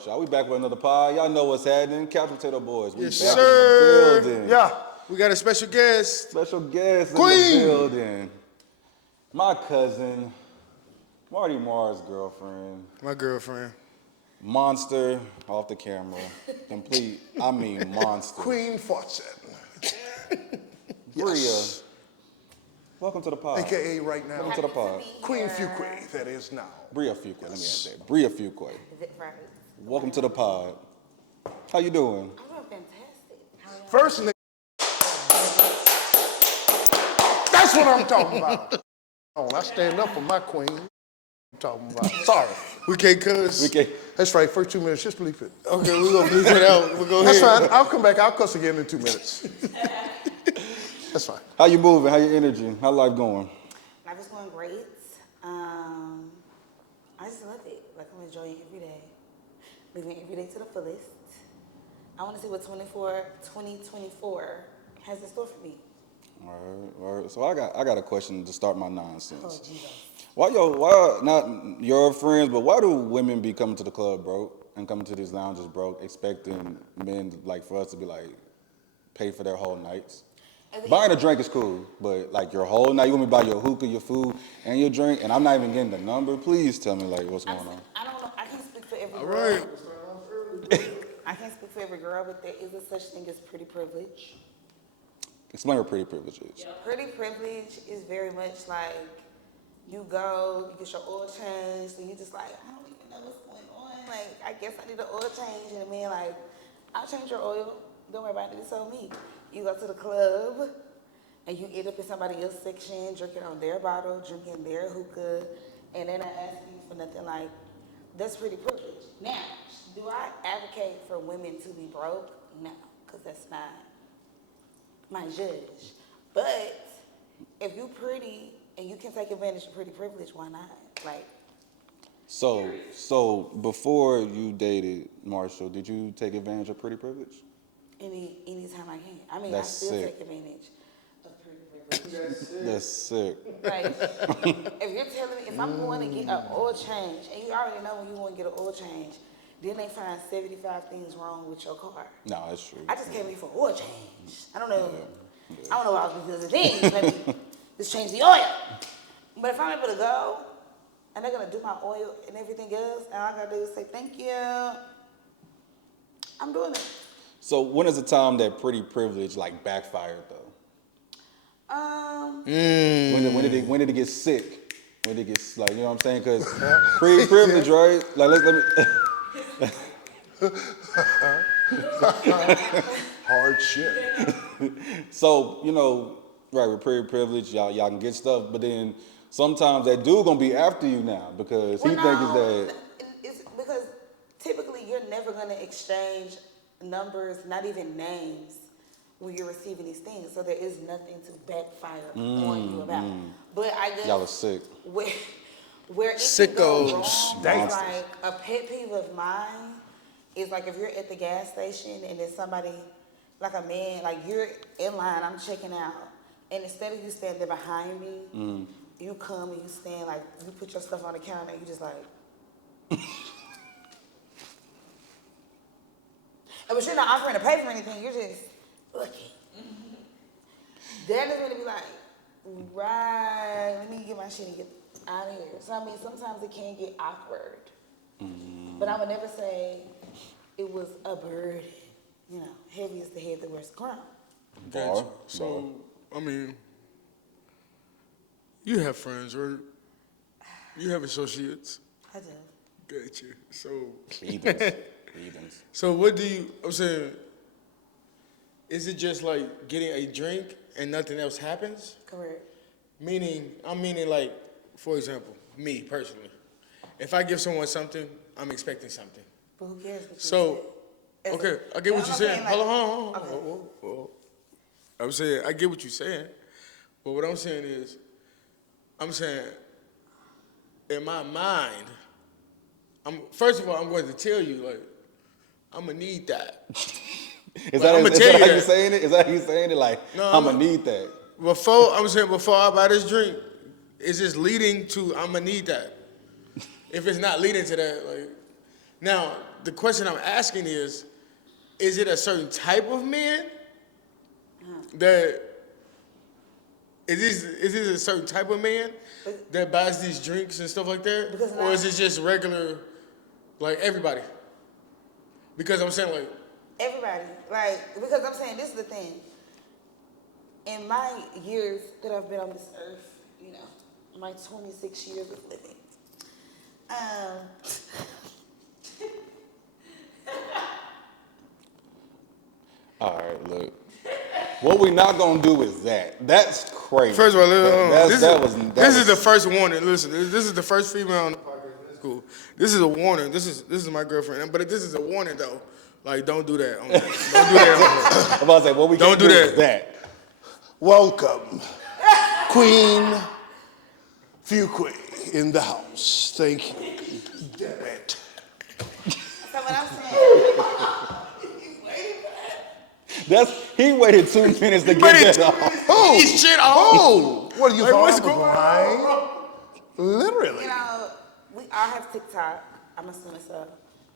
right, y'all. We back with another pod. Y'all know what's happening. Couch Potato Boys. We Yes, back sir. in the building. Yeah. We got a special guest. Special guest Queen. in the building. My cousin, Marty Marr's girlfriend. My girlfriend. Monster off the camera. Complete, I mean monster. Queen Fortune. Brea. Yes. Welcome to the pod. AKA right now. Welcome to the pod. Queen Fuqua, that is now. Brea Fuqua, let me ask that. Brea Fuqua. Welcome to the pod. How you doing? I'm doing fantastic. First nigga. That's what I'm talking about. Oh, I stand up for my queen. I'm talking about. Sorry. We can't cuss. We can't. That's right. First 2 minutes, just bleep it. Okay, we're gonna bleep it out. We're going That's fine. I'll come back. I'll cuss again in 2 minutes. That's fine. How you moving? How your energy? How life going? Life is going great. I just love it. Like, I'm enjoying every day. Living every day to the fullest. I want to see what 2024 has in store for me. All right. So I got a question to start my nonsense. Oh, Jesus. Why not your friends, but why do women be coming to the club broke and coming to these lounges broke, expecting men like for us to be like pay for their whole nights? Buying a drink is cool, but like your whole night, you want me to buy your hookah, your food, and your drink, and I'm not even getting the number. Please tell me like what's going on. I don't know. I can't speak for every All girl. right. I can't speak for every girl, but there is a such thing as pretty privilege. Explain what pretty privilege is. Pretty privilege is very much like you go, you get your oil changed, and you just like, I don't even know what's going on. Like, I guess I need an oil change. And the man like, I'll change your oil. Don't worry about it. It's on me. You go to the club, and you end up in somebody else's section, drinking on their bottle, drinking their hookah, and they're not asking you for nothing. Like, that's pretty privilege. Now, do I advocate for women to be broke? No, because that's not my judge. But if you pretty and you can take advantage of pretty privilege, why not? Like, So before you dated Marshall, did you take advantage of pretty privilege? anytime I can. I mean, That's I still sick. take advantage of pretty privilege. That's sick. Like, if you're telling me, if I'm going to get an oil change, and you already know when you want to get an oil change, then they find 75 things wrong with your car. No, that's true. I just came here for oil change. I don't know. I don't know what I was because of things. Maybe just change the oil. But if I'm able to go, and they're gonna do my oil and everything else, and all I gotta do is say thank you, I'm doing it. So when is the time that pretty privilege like backfired though? When did it get sick? When did it get like, you know what I'm saying? Because pretty privilege, right? Like let me. Hard shit. So you know, right with pretty privilege, y'all can get stuff, but then sometimes that dude gonna be after you now because he thinks that. It's because typically you're never gonna exchange numbers, not even names, when you're receiving these things. So there is nothing to backfire on you about. But I guess Y'all are sick. Where it can go wrong, Sickos. is like a pet peeve of mine is like if you're at the gas station and there's somebody, like a man, like you're in line, I'm checking out, and instead of you standing behind me, you come and you stand like, you put your stuff on the counter and you just like. But you're not offering to pay for anything, you're just looking. That is going to be like, right, let me get my shit and get out of here. So I mean, sometimes it can get awkward. But I would never say it was a burden. You know, heavy is the head that wears the crown. Gotcha. So, I mean, you have friends, or you have associates. I do. Gotcha. So, Heathens. so what do you? I'm saying, is it just like getting a drink and nothing else happens? Correct. Meaning, I'm meaning like, for example, me personally, if I give someone something, I'm expecting something. But who cares what you So, said? okay, I get what you're saying. Like, Hold on. okay. Whoa. I'm saying, I get what you're saying, but what I'm saying is, I'm saying, in my mind, first of all, I'm going to tell you, like, I'm gonna need that. Is I'ma that tell you how you that. saying it? Is that how you saying it? Like, No, I'm gonna need that. Before I buy this drink, it's just leading to I'm gonna need that. If it's not leading to that, like, now the question I'm asking is it a certain type of man that is this a certain type of man that buys these drinks and stuff like that, or is it just regular, like everybody? Because I'm saying like everybody, like, because I'm saying this is the thing. In my years that I've been on this earth, you know, my 26 years of living, All right, look. What we not gonna do is that. That's crazy. First of all, this is the was first warning. Listen, this is the first female on the podcast. That's cool. This is a warning. This is my girlfriend. But this is a warning though. Like, don't do that. Don't do that. I'm about to say what we Don't can't do do that. is that. Welcome, Queen Fuqua in the house. Thank you. Damn it. so what I'm saying, He waited 2 minutes to get that off. Oh, Eat shit off. oh, what are you Like, thought what's I was going lying? on? Literally. you know, we all have TikTok. I'm assuming so.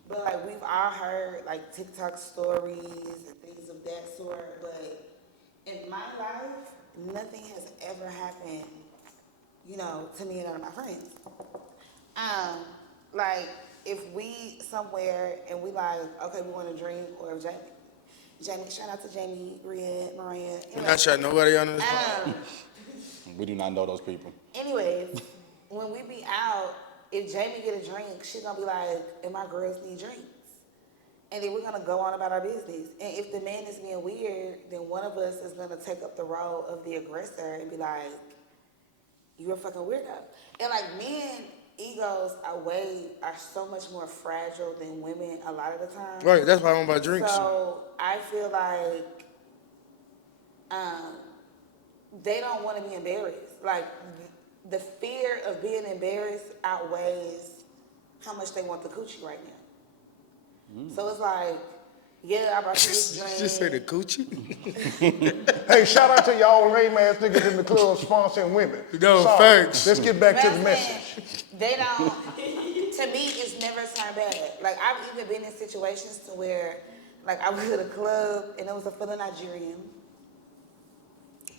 But like we've all heard like TikTok stories and things of that sort. But in my life, nothing has ever happened, you know, to me and none of my friends. Like if we somewhere and we like, okay, we want to drink, or if Jamie, shout out to Jamie, Maria. I'm not shouting nobody on this. We do not know those people. Anyways, when we be out, if Jamie get a drink, she's gonna be like, and my girls need drinks. And then we're gonna go on about our business. And if the man is being weird, then one of us is gonna take up the role of the aggressor and be like, you're a fucking weirdo. And like men, egos are so much more fragile than women a lot of the time. Right, that's why I want to buy drinks. So I feel like they don't want to be embarrassed. Like the fear of being embarrassed outweighs how much they want the coochie right now. So it's like, yeah, I brought you this drink. Just say the coochie. Hey, shout out to y'all lame ass niggas in the club sponsoring women. No, Sorry. thanks. Let's get back to the Man, message. They don't. To me, it's never turned bad. Like I've even been in situations to where, like, I was at a club and there was a fellow Nigerian.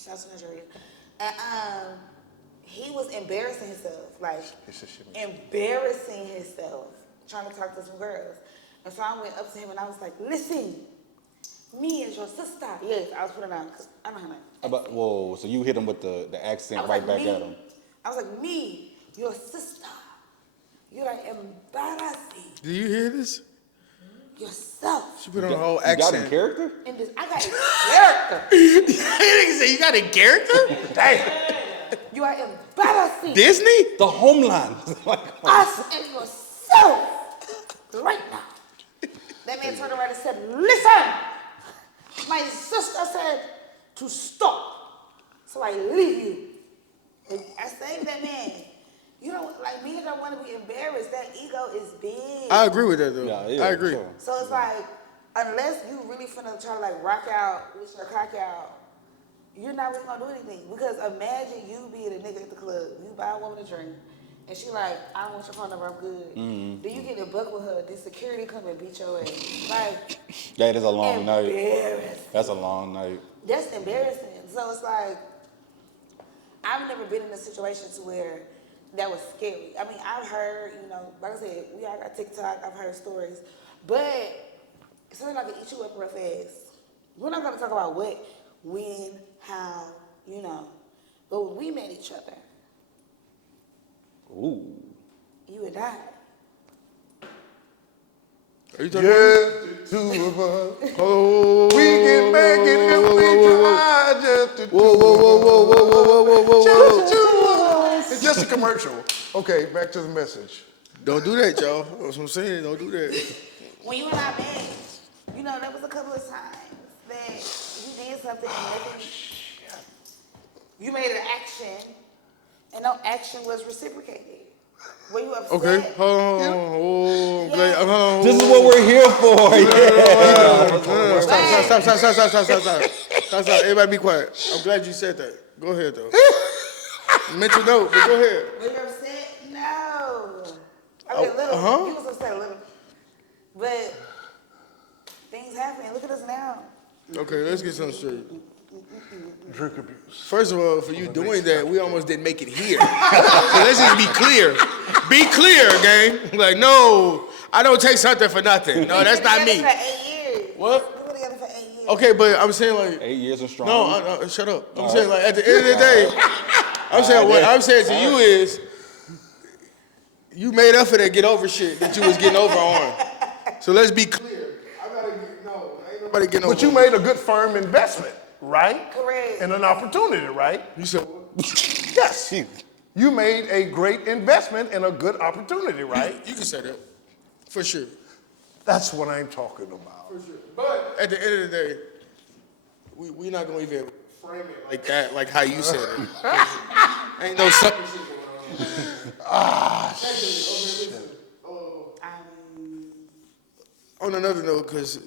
Shout out to Nigeria. And he was embarrassing himself, like embarrassing himself, trying to talk to some girls. And so I went up to him and I was like, "Listen, me as your sister." Yes, I was putting on because I don't have no. Whoa, so you hit him with the accent right like, back me, at him. I was like, "Me, your sister. You're like embarrassing Do you hear this? yourself." She put on a whole You got in accent. character? And this, I got a character. Nigga say you got a character? Damn. You are embarrassing Disney? The homeland. us and yourself right now. That man turned around and said, "Listen, my sister said to stop, so I leave you." And I saved that man. You know, like me, don't want to be embarrassed. That ego is big. I agree with that though. Yeah, I agree. Sure. So it's like, unless you really finna try to like rock out with your cock out, you're not really gonna do anything. Because imagine you being a nigga at the club, you buy a woman a drink, and she like, "I don't want your phone number, I'm good." Then you get in a buck with her, then security come and beat your ass. Like, That is a long night. embarrassing. That's a long night. That's embarrassing. So it's like, I've never been in a situation to where that was scary. I mean, I've heard, you know, like I said, we all got TikTok, I've heard stories, but something like can eat you up real fast. We're not gonna talk about what, when, how, you know, but when we met each other, Ooh. you and I, Are you talking Just the two of us. Oh, We can make it if we try. Just the two Whoa, whoa, whoa, whoa, whoa, whoa, whoa, whoa, whoa. Just the two of us. It's just a commercial. Okay, back to the message. Don't do that, y'all. That's what I'm saying. Don't do that. when you and I met, you know, there was a couple of times that you did something and nothing, you made an action, and no action was reciprocated. Were you upset? Okay, hold on. Oh, Yeah. hold on. This is what we're here for. Stop. Everybody be quiet. I'm glad you said that. Go ahead, though. Mental note, but go ahead. Were you upset? No. Okay, a little. You was upset a little. But happened. Look at us now. Okay, let's get something straight. Drink abuse. First of all, for you doing that, we almost didn't make it here. So let's just be clear. Be clear, gang. Like, no, I don't take something for nothing. No, that's not me. For 8 years. What? We were together for 8 years. Okay, but I'm saying like 8 years and strong. no, shut up. I'm saying like at the end of the day, I'm saying what I'm saying to you is you made up for that get over shit that you was getting over on. So let's be clear. I gotta get ain't nobody getting over. But you made a good firm investment, right? Correct. And an opportunity, right? You said what? Yes. You made a great investment and a good opportunity, right? You can say that. For sure. That's what I'm talking about. For sure. But at the end of the day, we not gonna even frame it like that, like how you said it. Ain't no sucker shit going on. On another note, because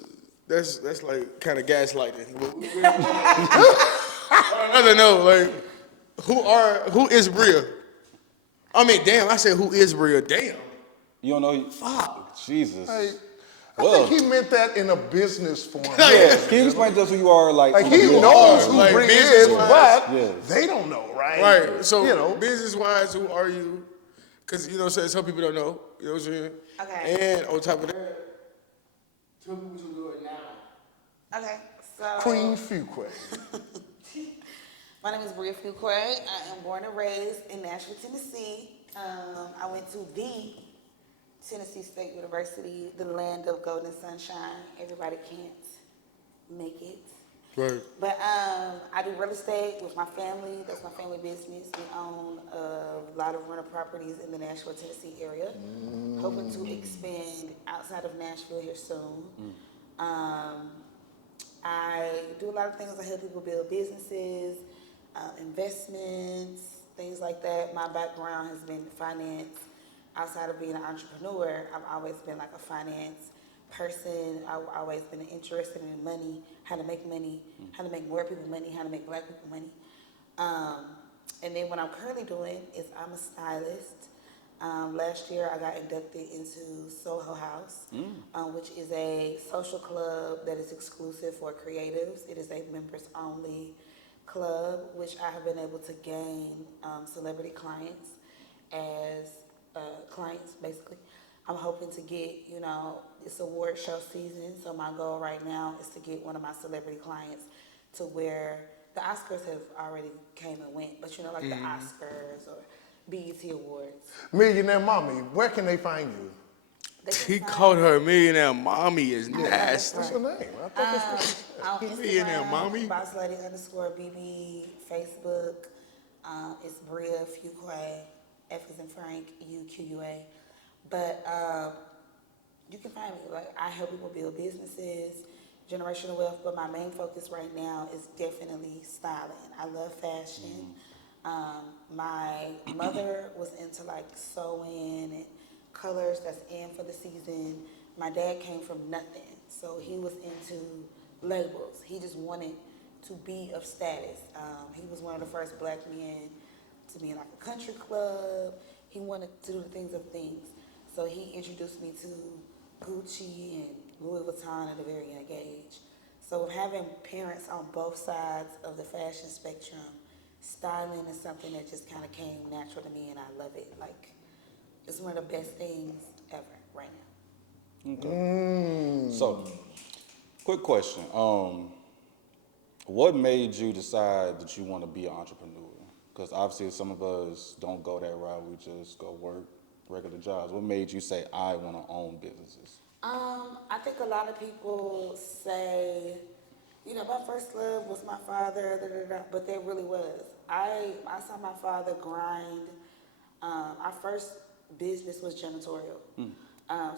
that's like kind of gaslighting. On another note, like who is Brea? I mean, damn, I said who is Brea? Damn. You don't know? Fuck. Jesus. I Well, think he meant that in a business form. yeah. Can you explain to us who you are? Like Like on the he real knows part? who Like Brea is, business-wise, but yes. they don't know, right? Right. So you know, business-wise, who are you? Because some people don't know. You know what I'm saying? Okay. And on top of that, tell me what you doing now. Okay, so Queen Fuqua. my name is Brea Fuqua. I am born and raised in Nashville, Tennessee. I went to the Tennessee State University, the land of golden sunshine. Everybody can't make it. Right. But I do real estate with my family. That's my family business. We own a lot of rental properties in the Nashville, Tennessee area. Hoping to expand outside of Nashville here soon. I do a lot of things. I help people build businesses, investments, things like that. My background has been finance. Outside of being an entrepreneur, I've always been like a finance person. I've always been interested in money, how to make more people money, how to make black people money. And then what I'm currently doing is I'm a stylist. Last year I got inducted into Soho House, which is a social club that is exclusive for creatives. It is a members only club, which I have been able to gain celebrity clients as clients, basically. I'm hoping to get, it's award show season, so my goal right now is to get one of my celebrity clients to where the Oscars have already came and went, but like the Oscars or BET Awards. Millionaire Mommy, where can they find you? He called her a millionaire mommy is nasty. What's her name? I thought that's On Instagram, Millionaire mommy? @BossLady_BB, Facebook, it's Brea Fuqua, F as in Frank, UQUA. But you can find me. Like, I help people build businesses, generational wealth, but my main focus right now is definitely styling. I love fashion. My mother was into like sewing and colors that's in for the season. My dad came from nothing, so he was into labels. He just wanted to be of status. He was one of the first black men to be in like a country club. He wanted to do the things of things. So he introduced me to Gucci and Louis Vuitton at a very young age. So with having parents on both sides of the fashion spectrum, styling is something that just kind of came natural to me, and I love it. Like, it's one of the best things ever right now. Okay. So, quick question. What made you decide that you want to be an entrepreneur? Because obviously some of us don't go that route. We just go work regular jobs. What made you say, I want to own businesses? I think a lot of people say, my first love was my father, but there really was. I saw my father grind. Our first business was janitorial.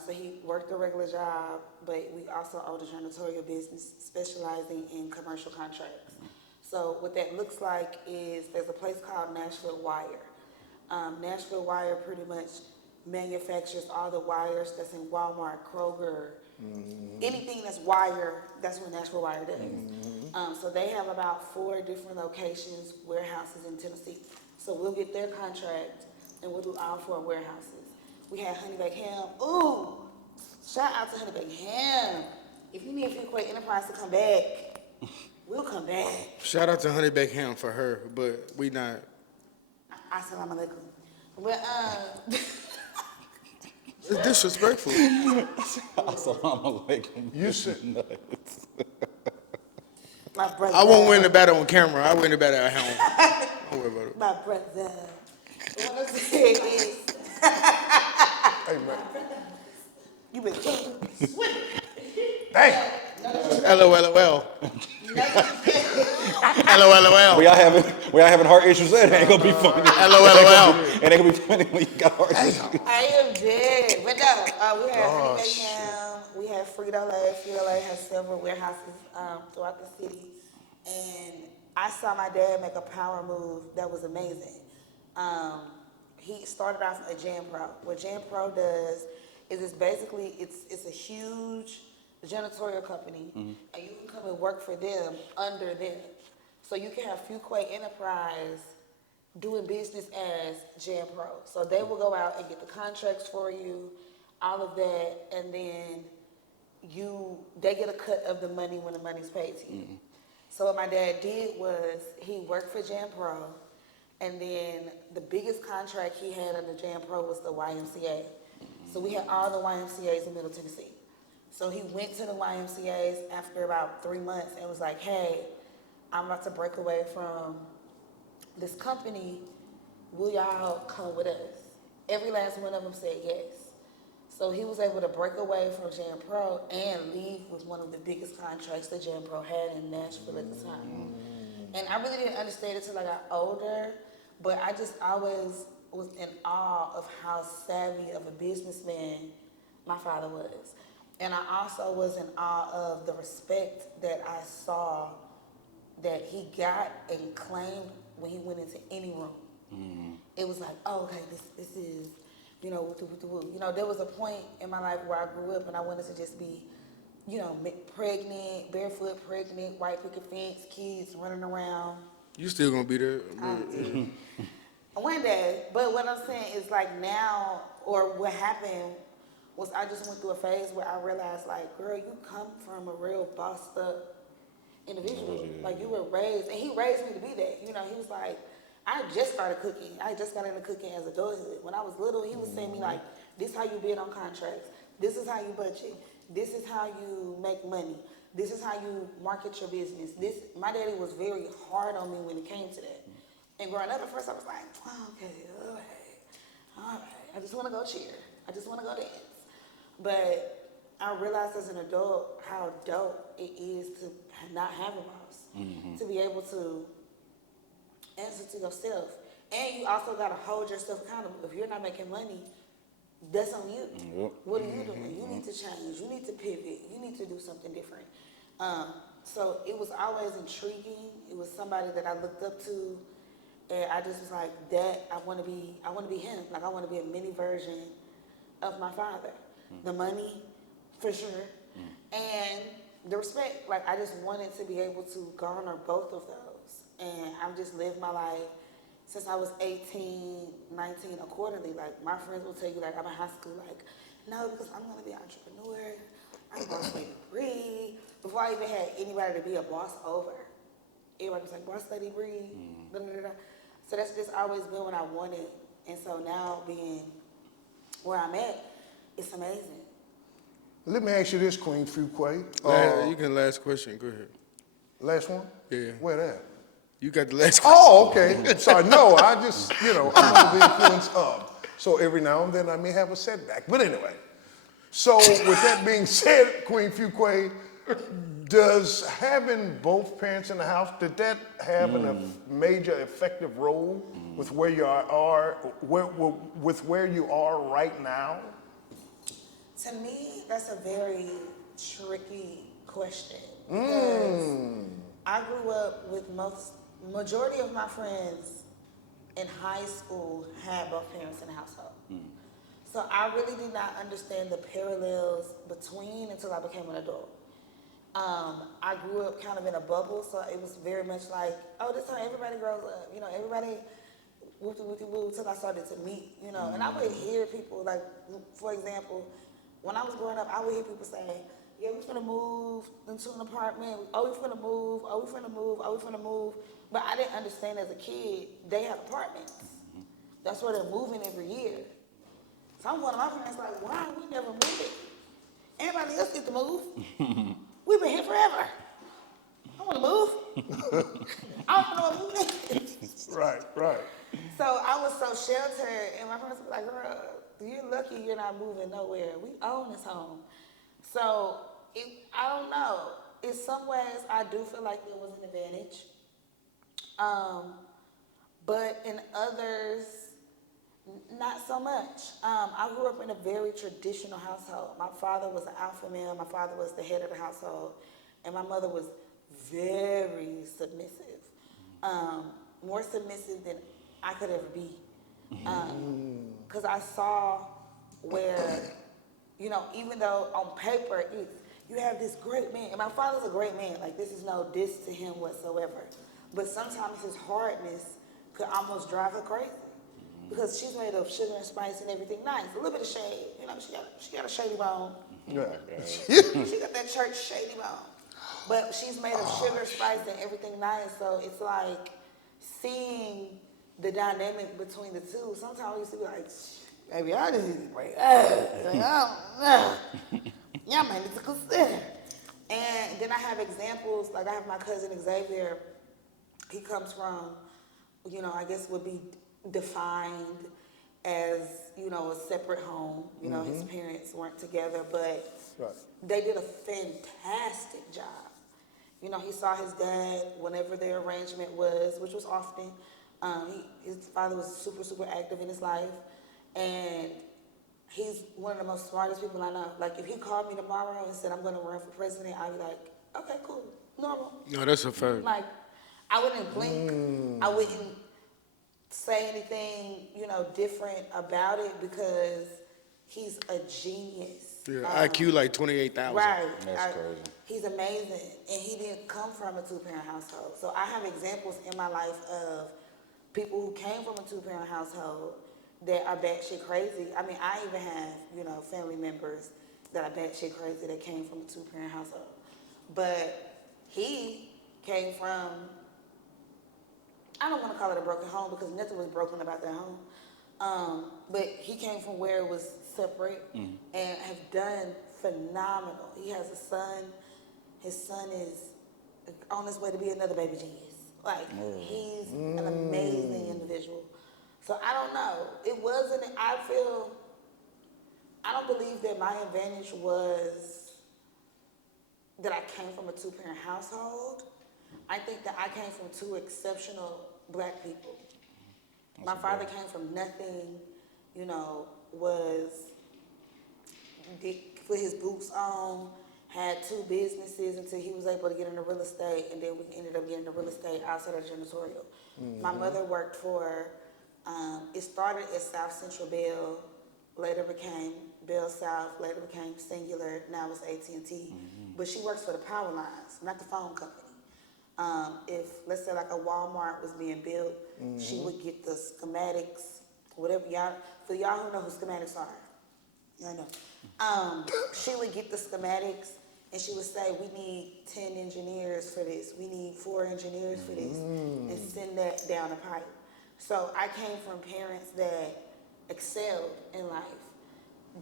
So he worked a regular job, but we also owned a janitorial business specializing in commercial contracts. So what that looks like is there's a place called Nashville Wire. Nashville Wire pretty much manufactures all the wires that's in Walmart, Kroger, anything that's wire, that's what Nashville Wire does. So they have about 4 different locations, warehouses in Tennessee. So we'll get their contract and we'll do all 4 warehouses. We had honey baked ham. Ooh, shout out to honey baked ham. if you need Fuqua Enterprise to come back, we'll come back. Shout out to Honey Beckham for her, but we not. Assalamu alaikum. But It's disrespectful. Assalamu alaikum. You said nuts. my brother. I won't win the battle on camera. I win the battle at home. Don't worry about it. My brother. What I'm saying is, hey man. you been sweet. Damn. LOLOL. LOLOL. We all having heart issues. It ain't gonna be funny. LOLOL. It ain't gonna be funny when you got heart issues. I am dead. But no, we had Honey Beckham, we had Frito-Lay. Frito-Lay has several warehouses throughout the city. And I saw my dad make a power move that was amazing. He started off at Jam Pro. What Jam Pro does is it's a huge janitorial company, and you can come and work for them under them. So you can have Fuqua Enterprise doing business as Jam Pro. So they will go out and get the contracts for you, all of that, and then they get a cut of the money when the money's paid to you. So what my dad did was he worked for Jam Pro, and then the biggest contract he had under Jam Pro was the YMCA. So we had all the YMCAs in Middle Tennessee. So he went to the YMCAs after about 3 months and was like, hey, I'm about to break away from this company. Will y'all come with us? Every last one of them said yes. So he was able to break away from Jam Pro and leave with one of the biggest contracts that Jam Pro had in Nashville at the time. And I really didn't understand it until I got older, but I just always was in awe of how savvy of a businessman my father was. And I also was in awe of the respect that I saw that he got and claimed when he went into any room. It was like, oh, okay, this is, you know, woo. You know, there was a point in my life where I grew up and I wanted to just be, you know, pregnant, barefoot pregnant, white picket fence, kids running around. You still gonna be there? One day, but what I'm saying is like now, or what happened was I just went through a phase where I realized like, girl, you come from a real bossed up individual. Like you were raised, and he raised me to be that. You know, he was like, I just started cooking. I just got into cooking as adulthood. When I was little, he was saying me like, this is how you bid on contracts. This is how you budget. This is how you make money. This is how you market your business. My daddy was very hard on me when it came to that. And growing up at first, I was like, oh, okay, all right. I just want to go cheer. I just want to go dance. But I realized as an adult how dope it is to not have a boss, to be able to answer to yourself. And you also got to hold yourself accountable. If you're not making money, that's on you. Yep. What are you doing? You need to change. You need to pivot. You need to do something different. So it was always intriguing. It was somebody that I looked up to. And I just was like, that, I want to be him. Like, I want to be a mini version of my father. The money, for sure. And the respect. Like, I just wanted to be able to garner both of those. And I've just lived my life since I was 18, 19, accordingly. Like, my friends will tell you, like, I'm in high school, like, no, because I'm going to be an entrepreneur. I'm boss lady Bree. Before I even had anybody to be a boss over, everybody was like, boss lady Bree, da, da, da, da. So that's just always been what I wanted. And so now being where I'm at, it's amazing. Let me ask you this, Queen Fuqua. You can last question. Go ahead. Last one? Yeah. Where that? You got the last question. Oh, okay. Sorry. No, I just, I'm under the influence of. So every now and then I may have a setback. But anyway. So with that being said, Queen Fuqua, does having both parents in the house, did that have a major effective role with where you are, with where you are right now? To me, that's a very tricky question because I grew up with majority of my friends in high school had both parents in the household. So I really did not understand the parallels between until I became an adult. I grew up kind of in a bubble, so it was very much like, oh, this is how everybody grows up. Everybody whoop-de-whoop-de-woo till I started to meet, And I would hear people, like, for example, when I was growing up, I would hear people say, yeah, we finna move into an apartment. Oh, we finna move. Oh, we finna move. Oh, we finna move. But I didn't understand as a kid, they had apartments. That's where they're moving every year. So I'm going to my parents like, why we never moving? Everybody else get to move. We've been here forever. I want to move. I don't know what moving is. Right, right. So I was so sheltered, and my parents were like, girl, you're lucky you're not moving nowhere. We own this home. So I don't know. In some ways, I do feel like there was an advantage. But in others, not so much. I grew up in a very traditional household. My father was an alpha male. My father was the head of the household. And my mother was very submissive. More submissive than I could ever be. Because I saw where, even though on paper, you have this great man. And my father's a great man. Like, this is no diss to him whatsoever. But sometimes his hardness could almost drive her crazy. Because she's made of sugar and spice and everything nice. A little bit of shade. She got a shady bone. Yeah. She got that church shady bone. But she's made of sugar, spice, and everything nice. So it's like seeing the dynamic between the two. Sometimes we used to be like, baby, I just need to break up. Y'all might need to consider. And then I have examples, like I have my cousin Xavier. He comes from, I guess would be defined as, a separate home. His parents weren't together, but they did a fantastic job. He saw his dad whenever their arrangement was, which was often. His father was super, super active in his life. And he's one of the most smartest people I know. Like, if he called me tomorrow and said, I'm going to run for president, I'd be like, okay, cool, normal. No, that's a fact. Like, I wouldn't blink. I wouldn't say anything, different about it because he's a genius. Yeah, IQ like 28,000. Right. That's crazy. He's amazing. And he didn't come from a two-parent household. So I have examples in my life of people who came from a two-parent household that are batshit crazy. I mean, I even have, family members that are batshit crazy that came from a two-parent household. But he came from, I don't want to call it a broken home because nothing was broken about their home. But he came from where it was separate and have done phenomenal. He has a son. His son is on his way to be another baby genius. Like, he's an amazing individual. So I don't know. It wasn't, I don't believe that my advantage was that I came from a two-parent household. I think that I came from two exceptional Black people. My father came from nothing, put his boots on, had two businesses until he was able to get into real estate, and then we ended up getting into real estate outside of janitorial. My mother worked for, it started at South Central Bell, later became Bell South, later became Singular, now it's AT&T. But she works for the power lines, not the phone company. If, let's say, like a Walmart was being built, she would get the schematics, whatever for y'all who know who schematics are, y'all know. She would get the schematics and she would say, we need 10 engineers for this, we need 4 engineers for this, and send that down the pipe. So I came from parents that excelled in life.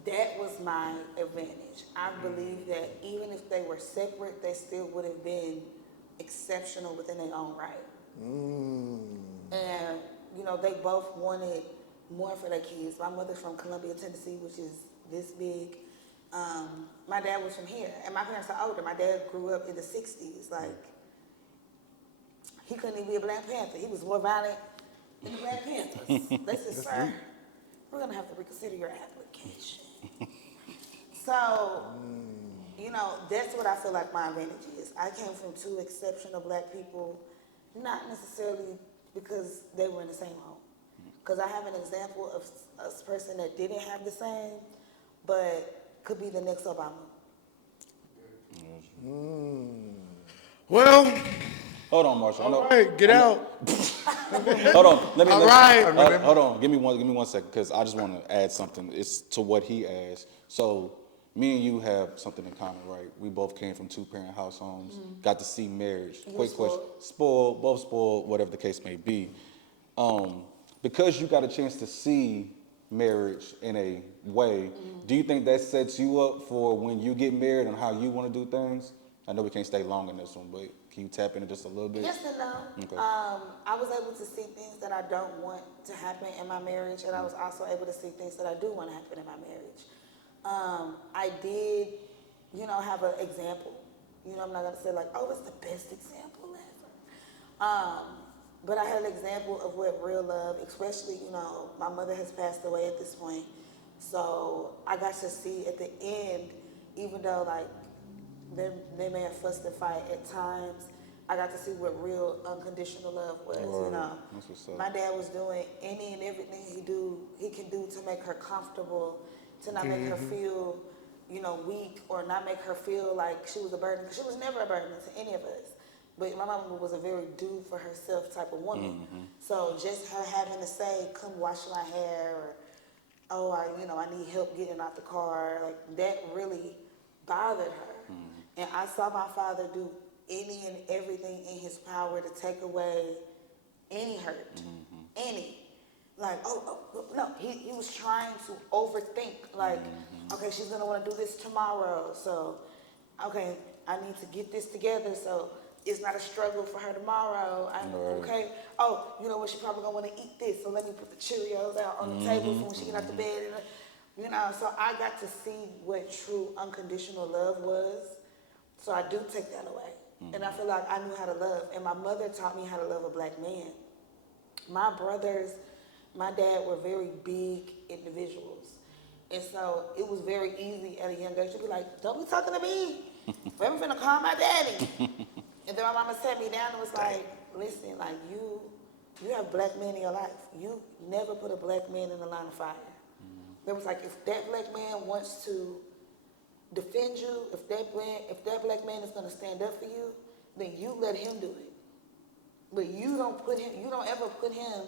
That was my advantage. I believe that even if they were separate, they still would have been exceptional within their own right. And, they both wanted more for their kids. My mother's from Columbia, Tennessee, which is this big. My dad was from here, and my parents are older. My dad grew up in the 60s. Like, he couldn't even be a Black Panther. He was more violent than the Black Panthers. They said, sir, we're going to have to reconsider your application. So, that's what I feel like my advantage is. I came from two exceptional Black people, not necessarily because they were in the same home. Because I have an example of a person that didn't have the same, but could be the next Obama. Well, Hold on, Marshall. all right, get out. Hold on. All right. Hold on. Give me 1 second, because I just want to add something. It's to what he asked. So me and you have something in common, right? We both came from 2-parent house homes, got to see marriage. Quick question, spoiled, both spoiled, whatever the case may be. Because you got a chance to see marriage in a way, do you think that sets you up for when you get married and how you want to do things? I know we can't stay long in this one, but can you tap into just a little bit? Yes and no. Okay. I was able to see things that I don't want to happen in my marriage, and I was also able to see things that I do want to happen in my marriage. I did, have an example. I'm not gonna say like, oh, it's the best example ever. But I had an example of what real love, especially, my mother has passed away at this point. So I got to see at the end, even though like they may have fussed and fight at times, I got to see what real unconditional love was. That's what's up. My dad was doing any and everything he can do to make her comfortable, to not make her feel, weak, or not make her feel like she was a burden. Because she was never a burden to any of us. But my mama was a very do for herself type of woman. So just her having to say, come wash my hair, or, oh, I need help getting out the car, like that really bothered her. And I saw my father do any and everything in his power to take away any hurt, any. Like, no, he was trying to overthink, like, okay, she's gonna wanna do this tomorrow, so, okay, I need to get this together, so it's not a struggle for her tomorrow. Okay. Oh, what? She probably gonna want to eat this, so let me put the Cheerios out on the table for when she get out the bed. So I got to see what true unconditional love was. So I do take that away, and I feel like I knew how to love. And my mother taught me how to love a black man. My brothers, my dad were very big individuals, and so it was very easy at a young age to be like, "Don't be talking to me. I'm finna call my daddy." And then my mama sat me down and was like, listen, like you have black men in your life. You never put a black man in the line of fire. It was like, if that black man wants to defend you, if that black man is gonna stand up for you, then you let him do it. But you don't ever put him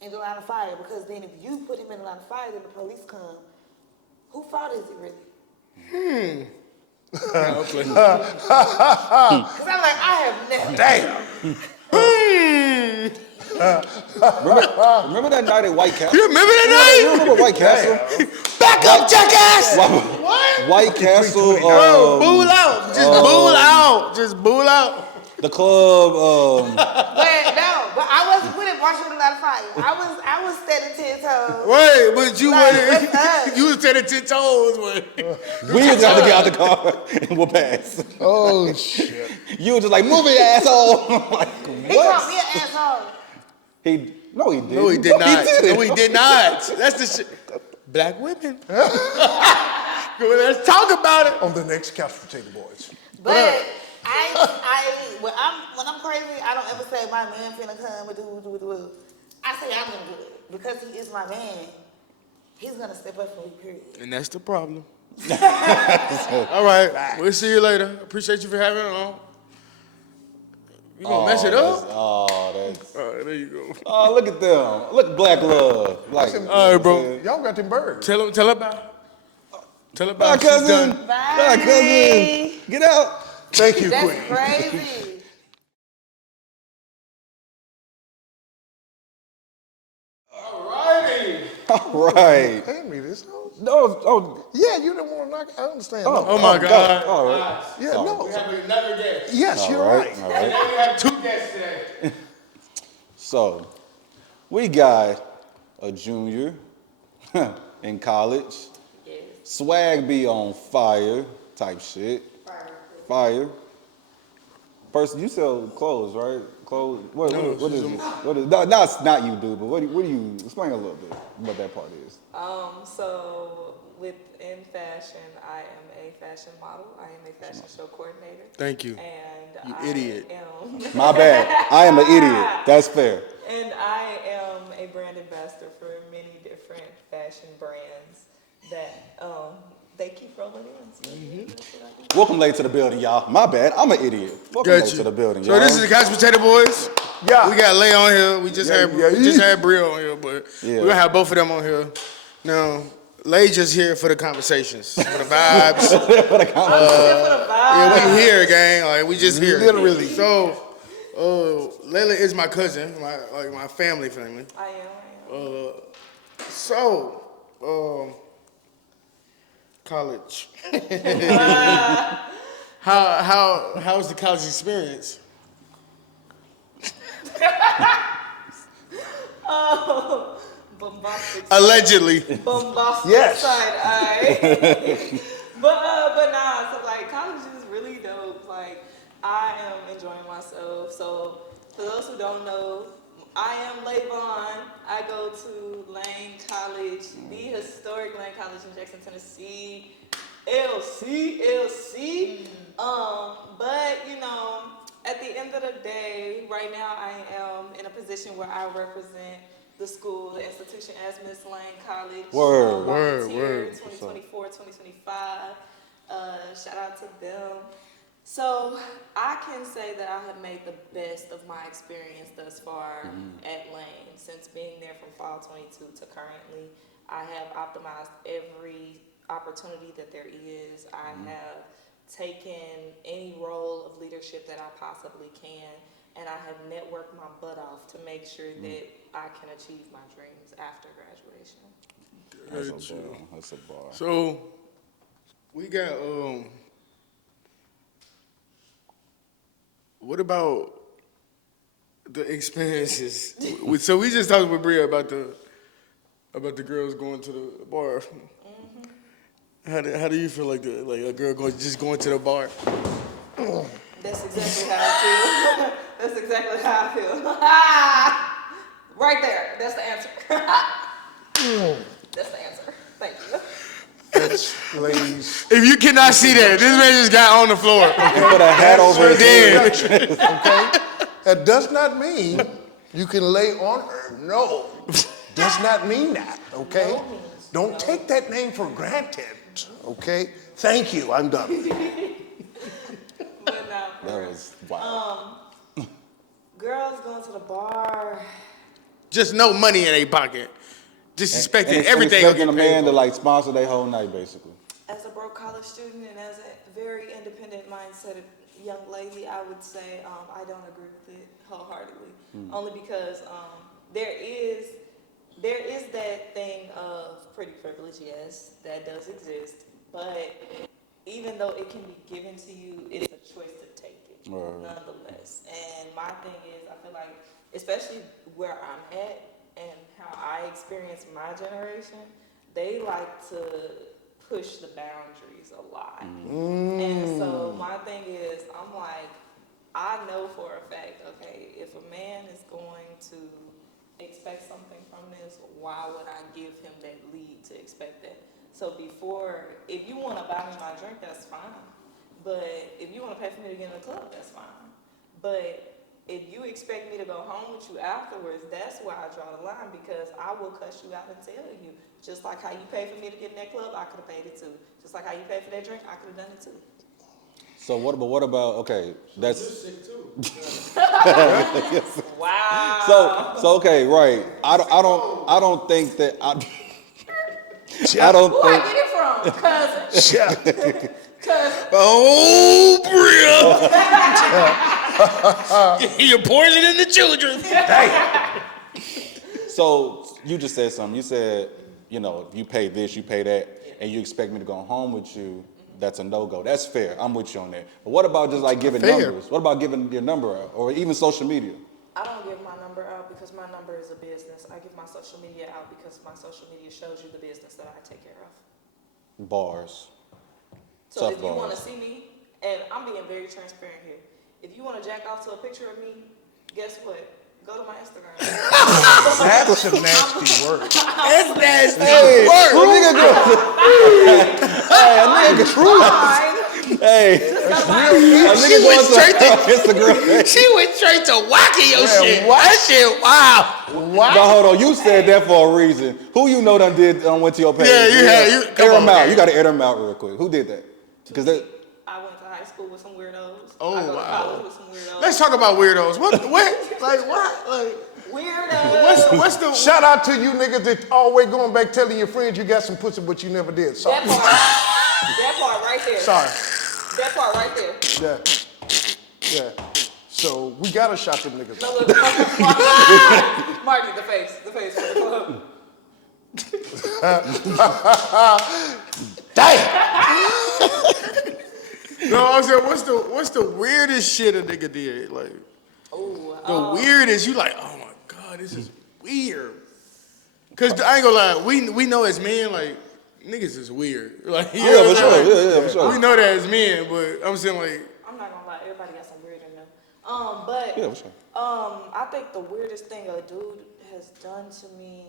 in the line of fire, because then if you put him in the line of fire, then the police come. Whose fault is it really? Because I'm like, I have never. Damn. Remember that night at White Castle? You remember that night? You remember White Castle? Back up, jackass! What? White Castle. Bull out. Just bull out. The club. But I wasn't putting Marshall in a lot of fire. I was standing 10 toes. Wait, but you Like, were that's us. you was standing 10 toes. We was gonna get out the car and we'll pass. Oh, shit. You were just like, move it, asshole. I'm like, He what? called me an asshole. No, he didn't. No, he did not. didn't. No, he did not. That's the shit. Black women. Let's talk about it. On the next Couch Potato Boys. But when I'm crazy, I don't ever say my man finna come and do. I say I'm gonna do it because he is my man. He's gonna step up for me, period. And that's the problem. All right. We'll see you later. Appreciate you for having it on. You gonna mess it up? That's. All right, there you go. Oh, look at them. Look, black love. Like, All right, bro. Y'all got them birds. Tell her about it. Tell her bye, about it. She's cousin. done. Bye, cousin. Get out. Thank you, That's Queen. crazy. All right. Hand me this house. No, Yeah, you didn't want to knock it. I understand. Oh my God. All right. Yeah, no. We have another guest. Yes, you're right. All right. Now we have 2 guests today. So, we got a junior in college. Yes. Swag be on fire type shit. Fire. Person, you sell clothes, right? Clothes. What is it? What is? No, not you, dude. But what do you explain a little bit what that part is? So within fashion, I am a fashion model. I am a fashion show coordinator. Thank you. And You I idiot. am My bad. I am an idiot. That's fair. and I am a brand ambassador for many different fashion brands that they keep rolling in. So that's what I do. Welcome late to the building, y'all. My bad. I'm an idiot. Welcome late to the building, y'all. So this is the Couch Potato Boys. Yeah. We got Lay on here. We just Yeah, had yeah. we just had Brea on here, but Yeah. we're gonna have both of them on here. Now, Lay just here for the conversations, for the vibes. I'm here for the vibe. Yeah, we here, gang. Like we just here. Literally. So, Layla is my cousin, my family. I am. So, college. How's the college experience? Oh, bombastic. Allegedly. Bombastic Yes. side eye. but nah, so like college is really dope. Like I am enjoying myself. So for those who don't know, I am Layvon. I go to Lane College, the historic Lane College in Jackson, Tennessee. LC. But you know, at the end of the day, right now I am in a position where I represent the school, the institution as Miss Lane College. Word. 2024, 2025. Shout out to them. So I can say that I have made the best of my experience thus far at Lane. Since being there from fall 22 to currently, I have optimized every opportunity that there is. I have taken any role of leadership that I possibly can, and I have networked my butt off to make sure that I can achieve my dreams after graduation. That's a bar. So, we got what about the experiences? So we just talked with Brea about the girls going to the bar. How do you feel like a girl going to the bar? That's exactly how I feel. That's exactly how I feel. Right there. That's the answer. That's the answer. Thank you. That's ladies. If you cannot see that, this man just got on the floor. Put a hat over his head. Okay? That does not mean you can lay on her. No. Does not mean that, okay? No means Don't no. take that name for granted, okay? Thank you, I'm done. But no, That was wild. girls going to the bar. Just no money in their pocket. Just expecting And everything. expecting a will get paid man to for. like sponsor their whole night, basically. As a broke college student and as a very independent mindset young lady, I would say I don't agree with it wholeheartedly. Only because there is that thing of pretty privilege, yes, that does exist. But even though it can be given to you, it's a choice to take it, nonetheless. And my thing is, I feel like, especially where I'm at and how I experience my generation, they like to push the boundaries a lot. And so my thing is, I'm like, I know for a fact, okay, if a man is going to expect something from this, why would I give him that lead to expect that? So if you want to buy me my drink, that's fine. But if you want to pay for me to get in the club, that's fine. But if you expect me to go home with you afterwards, that's where I draw the line, because I will cuss you out and tell you. Just like how you paid for me to get in that club, I could have paid it too. Just like how you paid for that drink, I could have done it too. So what about, okay, that's... Wow. So okay, right. I don't think that I don't Who I think get it from? Cousin. Cousin. Oh, Brea. You're poisoning the children. so. You just said something. You said, if you pay this, you pay that, and you expect me to go home with you. That's a no-go. That's fair. I'm with you on that. But what about just like giving numbers? What about giving your number out, or even social media? I don't give my number out because my number is a business. I give my social media out because my social media shows you the business that I take care of. Bars. So Tough if you want to bars. see me, and I'm being very transparent here, if you want to jack off to a picture of me, guess what? Go to my Instagram. That's a nasty word. That's nasty. Hey, a nigga going to Instagram. She went straight to whacking your shit. That shit, wow. No, hold on. You said that for a reason. Who went to your page? Yeah, come air them on, out. man. You got to air them out real quick. Who did that? Because I went to high school with some weirdos. Oh, I go to wow. college with some weirdos. Let's talk about weirdos. What? Like, what? Like, Weirdo. What's the Shout out to you niggas that always going back telling your friends you got some pussy, but you never did. Sorry. That part right there. Sorry. That part right there. Yeah. So we gotta shot them niggas. No, look, Marty, the face for the club. Damn. No, I'm saying, what's the weirdest shit a nigga did? Like, the weirdest, you like, oh my God, this is weird. Cause I ain't gonna lie, we know as men, like, niggas is weird. Like, you know for what I'm sure. saying? Yeah, for sure. We know that as men, but I'm saying like, I'm not gonna lie, everybody got some weird in them. But Yeah, for sure. I think the weirdest thing a dude has done to me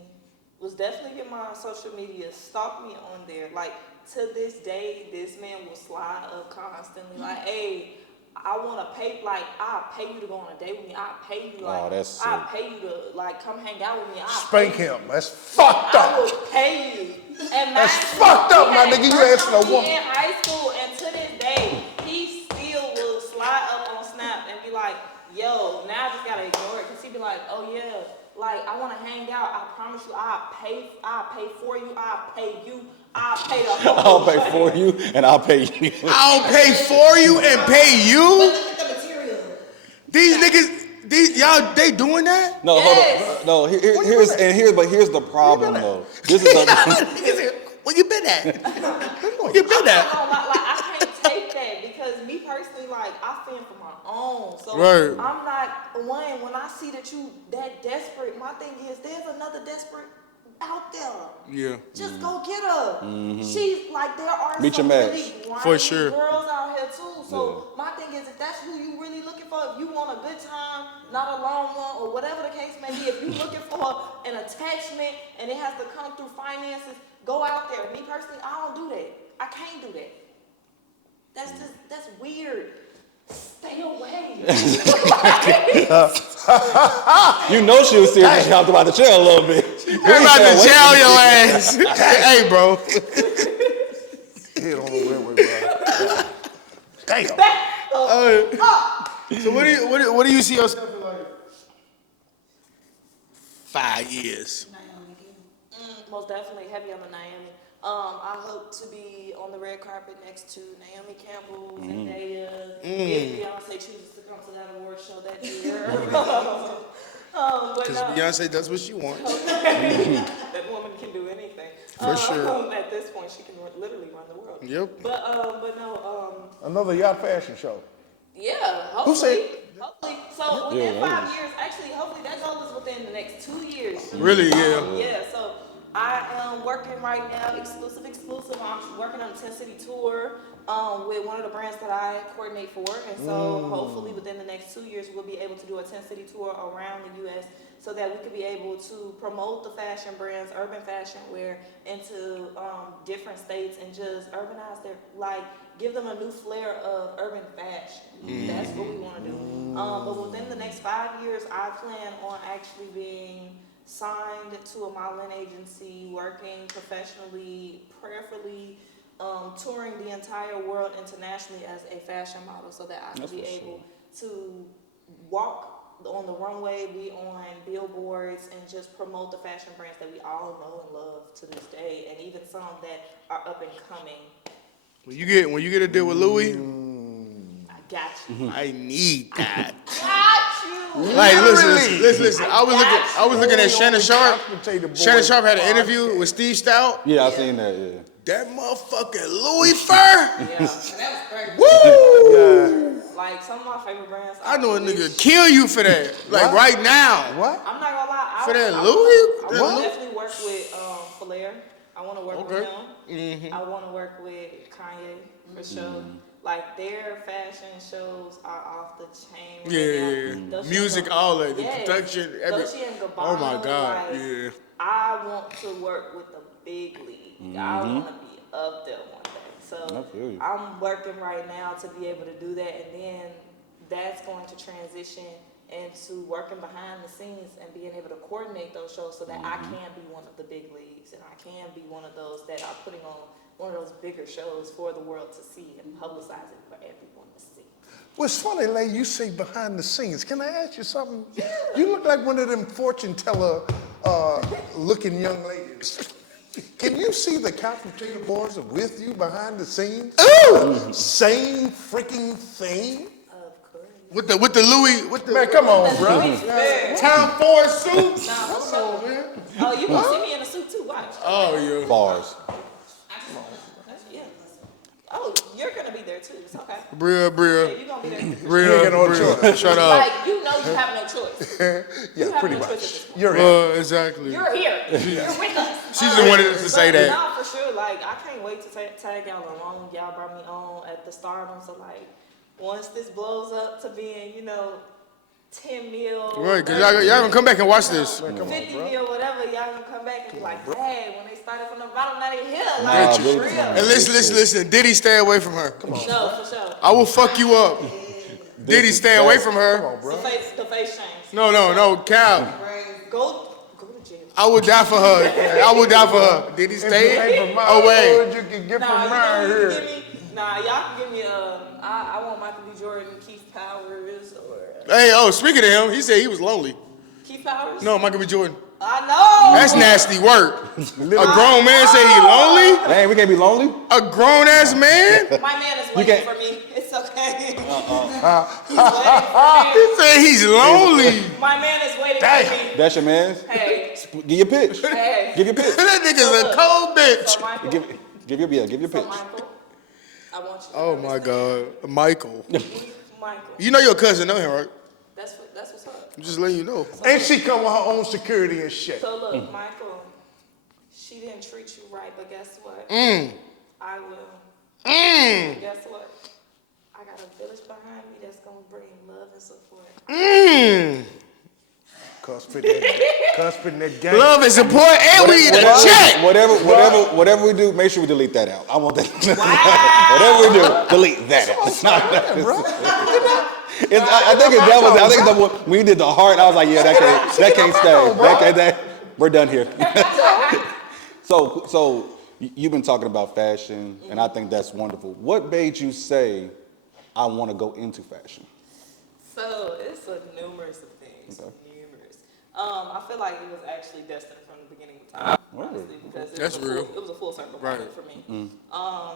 was definitely get my social media, stalk me on there. Like, to this day, this man will slide up constantly. Like, hey, I want to pay, like, I'll pay you to go on a date with me. I'll pay you, like, that's I'll sick. pay you to, like, come hang out with me. I'll Spank pay you. him. That's fucked I up. will pay you. And That's mind you, fucked up, he my had nigga. You crush asking on a me woman. in high school, and to this day, he still will slide up on Snap and be like, yo, now I just gotta ignore it, because he be like, oh yeah, like, I wanna hang out. I promise you, I'll pay for you, I'll pay you, I'll pay the whole I'll pay for you and I'll pay you. I'll pay for you and pay you? Look at the material. These niggas, y'all, they doing that? No, Yes. hold on. No, here's the problem though. This is a, Where you been at? Where you been at? Like, I can't take that, because me personally, like, I fend for my own. So Right. I'm not when I see that you that desperate, my thing is there's another desperate out there. Yeah. Just go get her. She's like, there are Meet some your match. really grimy For sure. girls out here too. So my thing is, if that's who you really looking for, if you want a good time, not a long one, or whatever the case may be, if you looking for an attachment and it has to come through finances, go out there. Me personally, I don't do that. I can't do that. That's weird. Stay away. you know she was serious. She hopped about the chair a little bit. We're about to jail your ass. Hey, bro. Hit on the railway, bro. Damn. So what do you see yourself in like 5 years? Most definitely heavy on the Naomi. I hope to be on the red carpet next to Naomi Campbell, Zendaya, if Beyonce chooses to come to that award show that year. But Because no, Beyonce does what she wants. that woman can do anything. For sure. At this point, she can literally run the world. Yep. But no, Another yacht fashion show. yeah, hopefully. Who said- Hopefully. So within 5 years, actually, hopefully that goal is within the next 2 years. Really, yeah. Yeah, so I am working right now, exclusive. I'm working on a 10-city tour with one of the brands that I coordinate for. And so hopefully within the next 2 years, we'll be able to do a 10-city tour around the U.S. so that we could be able to promote the fashion brands, urban fashion wear, into different states and just urbanize their, like, give them a new flair of urban fashion. That's what we want to do. But within the next 5 years, I plan on actually being signed to a modeling agency, working professionally, prayerfully, touring the entire world internationally as a fashion model so that I can be able to walk on the runway, be on billboards, and just promote the fashion brands that we all know and love to this day, and even some that are up and coming. When you get a deal with Louis, I got you. I need that. Got you. Like, listen. I was looking at Shannon Sharp. Shannon Sharp had an interview with Steve Stout. Yeah, I seen that. Yeah. That motherfucking Louis fur. Yeah, and that was crazy. Woo! Like, some of my favorite brands. I know a nigga kill you for that. Like right now. What? I'm not gonna lie. For that I Louis? would definitely work with Flair. I want to work with him. I want to work with Kanye for sure. Like, their fashion shows are off the chain. Yeah. Dolce Music, & all that, the Yes. production, Dolce and Gabbana, oh my God, like, yeah. I want to work with the big league. I want to be up there one day. I So feel you. I'm working right now to be able to do that, and then that's going to transition into working behind the scenes and being able to coordinate those shows so that I can be one of the big leagues and I can be one of those that are putting on one of those bigger shows for the world to see and publicize it for everyone to see. Well, it's funny, Lay, you say behind the scenes. Can I ask you something? You look like one of them fortune teller looking young ladies. Can you see the cafeteria boys are with you behind the scenes? Ooh! Same freaking thing? Of course. With the Louis, with the Man, come on, bro. Tom Ford suits. Nah, for sure. Man. Oh, you gonna see me in a suit too? Watch. Oh yeah. Bars. Yeah. Oh, you're gonna be there too. It's okay. Brea. Yeah, you gonna be there. You ain't got no choice. Shut up. Like you know, you have no choice. Yeah, You have pretty no choice at much. this point. You're in. Exactly. You're here. You're with us. She's the one to say that. Nah, for sure. Like I can't wait to tag y'all along. Y'all brought me on at the stardom. So like, once this blows up to being, 10 mil. Right, because y'all gonna come back and watch this. 50 mil, whatever, y'all gonna come back and be like, hey, when they started from the bottom, now they here. Nah, Like, really. real. And listen. Diddy, stay away from her. Come on. No, for sure. I will fuck you up. Diddy, stay away from her. Come on, bro. The face change. No, Cal. Go to jail. I would die for her. Diddy, stay away. You can get Nah, from you know around who you here. can give me? Nah, y'all can give me, I want Michael B. Jordan, Keith Powers, or... Hey, speaking of him, he said he was lonely. Keith Powers? No, Michael B. Jordan. I know! That's nasty work. A grown man say he lonely? Dang, we can't be lonely. A grown ass man? My man is waiting for me. It's okay. He's waiting He said he's lonely. for me. My man is waiting for me. That's your man's. Hey, Give your pitch. hey. Give your pitch. That nigga's a cold bitch. So Michael, Give your pitch. Michael, I want you to Oh my God, Michael. Michael. You know your cousin know him, right? That's what's up. I'm just letting you know. And she come with her own security and shit. So look, Michael, she didn't treat you right, but guess what? I will. Guess what? I got a village behind me that's gonna bring love and support. Cuz putting that gang. Love and support, and we in a check. Whatever we do, make sure we delete that out. I want that. Whatever we do, delete that out. It's not. I think that was when we did the heart. I was like, yeah, that can't stay. We're done here. So you've been talking about fashion, and I think that's wonderful. What made you say, I want to go into fashion? So it's a numerous of things. Okay. I feel like it was actually destined from the beginning of time, honestly, because it was a full circle moment for me.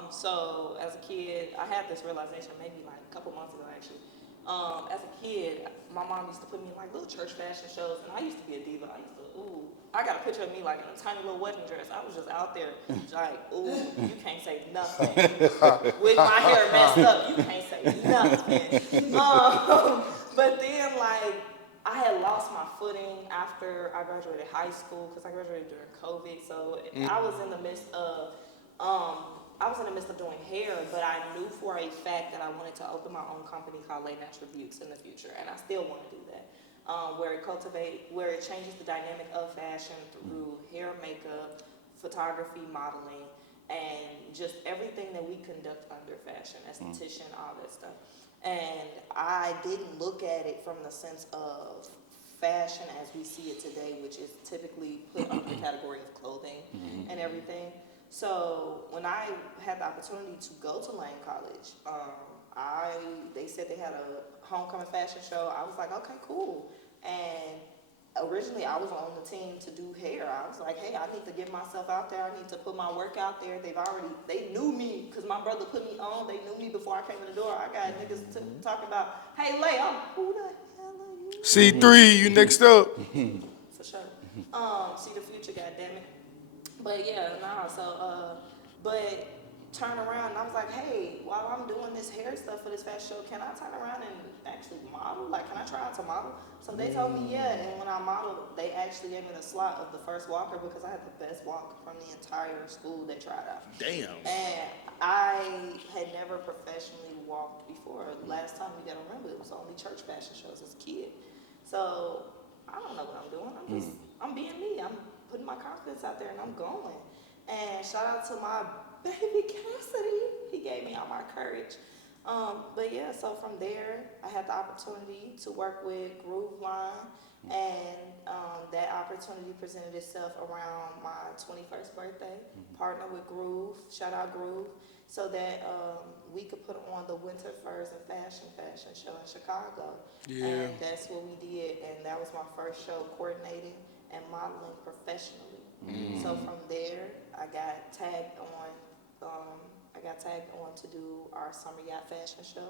So as a kid, I had this realization maybe like a couple months ago actually. As a kid, my mom used to put me in like little church fashion shows, and I used to be a diva. I got a picture of me like in a tiny little wedding dress. I was just out there like, you can't say nothing. With my hair messed up, you can't say nothing. But then like, I had lost my footing after I graduated high school because I graduated during COVID. So I was in the midst of doing hair, but I knew for a fact that I wanted to open my own company called Lay Natural Beauties in the future, and I still want to do that. Where it changes the dynamic of fashion through hair, makeup, photography, modeling, and just everything that we conduct under fashion, esthetician, all that stuff. And I didn't look at it from the sense of fashion as we see it today, which is typically put under the category of clothing and everything. So when I had the opportunity to go to Lane College, they said they had a homecoming fashion show. I was like, okay, cool. And originally I was on the team to do hair. I was like, hey, I need to get myself out there. I need to put my work out there. They knew me because my brother put me on. They knew me before I came in the door. I got niggas talking about, hey, Lay, who the hell are you? C3, you next up. For sure. See the future, goddammit. But yeah, but turn around and I was like, hey, while I'm doing this hair stuff for this fashion show, can I turn around and actually model? Like, can I try out to model? So they told me, yeah, and when I modeled, they actually gave me the slot of the first walker because I had the best walk from the entire school they tried out. Damn. And I had never professionally walked before. Last time you gotta remember, it was only church fashion shows as a kid. So I don't know what I'm doing. I'm being me. I'm putting my confidence out there and I'm going. And shout out to my baby Cassidy. He gave me all my courage. But yeah, so from there, I had the opportunity to work with Groove Line And that opportunity presented itself around my 21st birthday. Partnered with Groove, shout out Groove, so that we could put on the Winter Furs and Fashion show in Chicago. Yeah. And that's what we did, and that was my first show coordinating and modeling professionally. So from there, I got tagged on. To do our summer yacht fashion show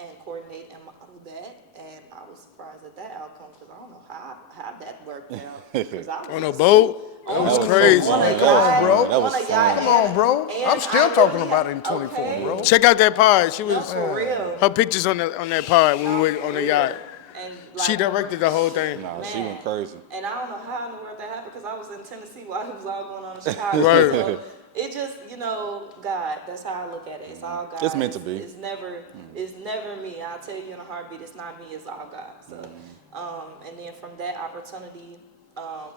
and coordinate and model that. And I was surprised at that outcome because I don't know how that worked out. On a boat? That was crazy. On a That was yacht, fun. bro. That was on a fun. yacht, Come on, bro. and I'm still I talking really about had- it in 24, okay. bro. Check out that pod. She No, was for real. her pictures on that pod when we went on the yacht. And She like, directed the whole thing. Nah, she man. went crazy. And I don't know how in the world that happened because I was in Tennessee while it was all going on in Chicago. Right. So it just, God, that's how I look at it. It's all God. It's meant to be. It's never me. I'll tell you in a heartbeat, it's not me, it's all God. So, and then from that opportunity,